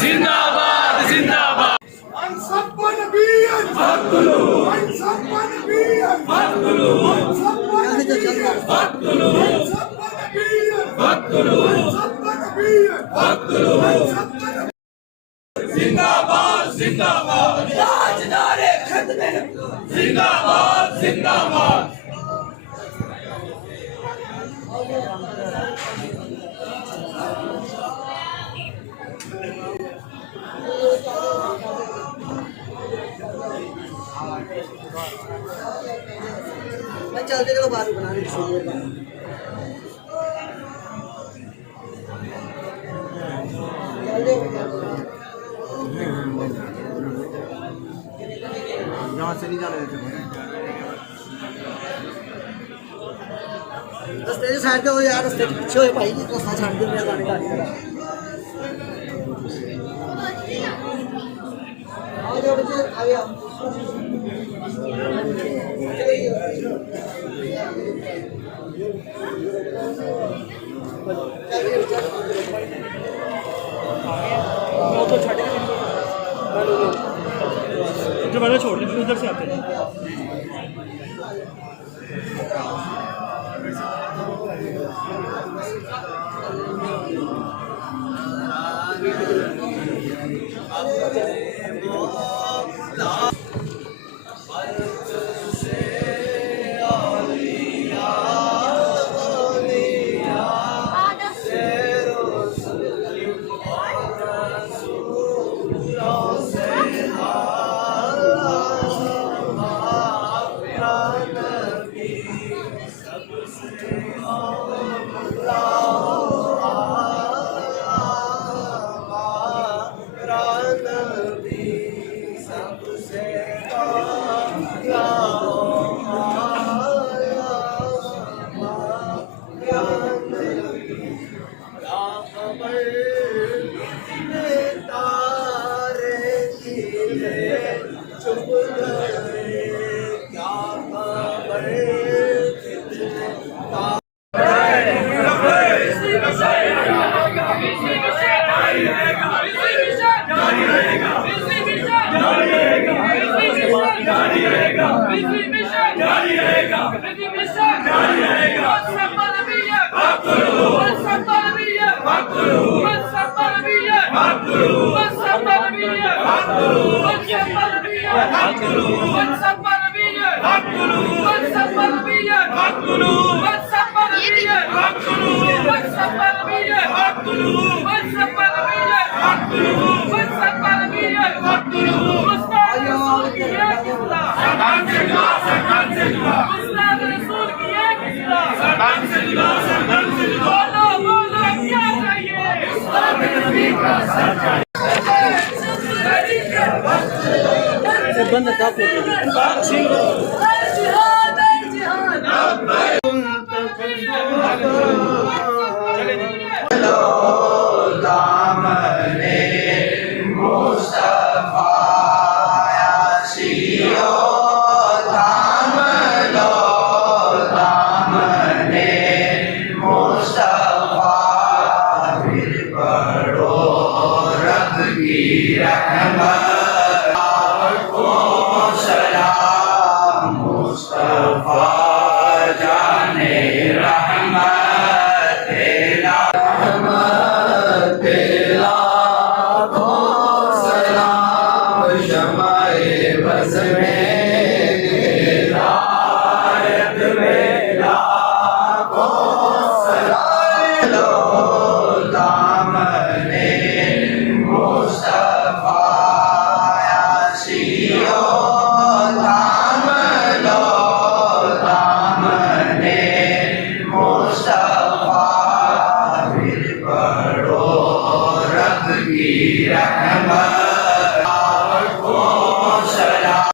जिंदाबाद जिंदाबाद भक्तुलु भक्तुलु भक्तुलु भक्तुलु भक्तुलु जिंदाबाद जिंदाबाद राजनारे खत्मे जिंदाबाद जिंदाबाद चलते चलो बात बना रही यहाँ से नहीं जाने देते रस्ते से साइड हो यार रस्ते पीछे हो भाई रास्ता छाड़ दे मेरा गाड़ी गाड़ी आओ जाओ बच्चे आगे आओ तो छाटे जो मैंने छोड़ दिया उधर से आते हैं बंद की रहमत